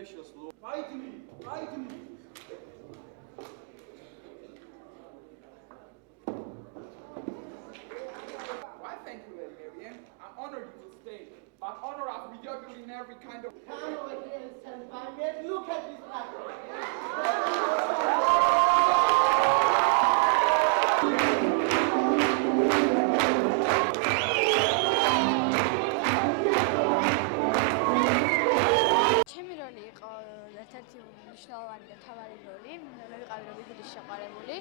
precious Lord. Fight me! Fight me! Why thank you, Lady Marian. I'm honored you will stay. But honor us with your beauty in every kind of... Come over here and stand by me and look at this battle. ერთ-ერთი მნიშვნელოვანი და მთავარი როლი. მე ვიყავი რობინის შეყვარებული,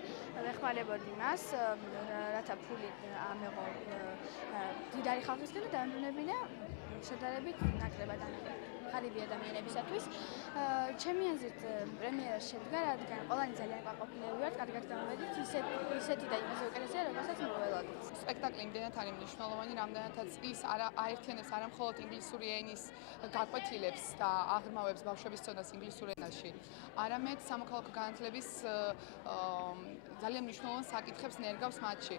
ვეხმარებოდი მას, რათა ფული ამეღო დიდარი ხალხისგან და დაემონებინა შედარებით ნაკლებად ღარიბი ადამიანებისათვის. ჩემი აზრით პრემიერა შედგა, რადგან ყველანი ძალიან გაყოფილები ვართ, კარგად გამოვედით, ისეთი და იმაზე უკეთესია, როგორცაც მოველოდით. სპექტაკლი იმდენად არის მნიშვნელოვანი, რამდენადაც ის აერთიანებს არა მხოლოდ ინგლისური ენის გაკვეთილებს და აღრმავებს ბავშვების ცოდნას ინგლისურ ენაში, არამედ სამოქალაქო განათლების ძალიან მნიშვნელოვან საკითხებს ნერგავს მათში.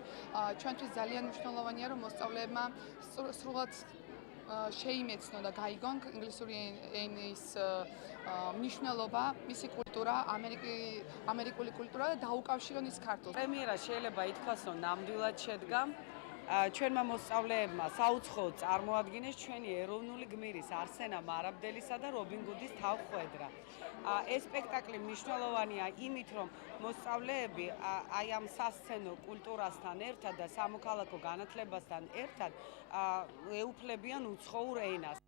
ჩვენთვის ძალიან მნიშვნელოვანია, რომ მოსწავლეებმა სრულად შეიმეცნო და გაიგონ ინგლისური ენის მნიშვნელობა, მისი კულტურა, ამერიკული კულტურა და დაუკავშირონ ის ქართულს. პრემიერა შეიძლება ითქვას, რომ ნამდვილად შედგა ჩვენმა მოსწავლეებმა საუცხოოდ წარმოადგინეს ჩვენი ეროვნული გმირის არსენა მარაბდელისა და რობინ გუდის თავხვედრა. ეს სპექტაკლი მნიშვნელოვანია იმით, რომ მოსწავლეები აი ამ სასცენო კულტურასთან ერთად და სამოქალაქო განათლებასთან ერთად ეუფლებიან უცხოურ ენას.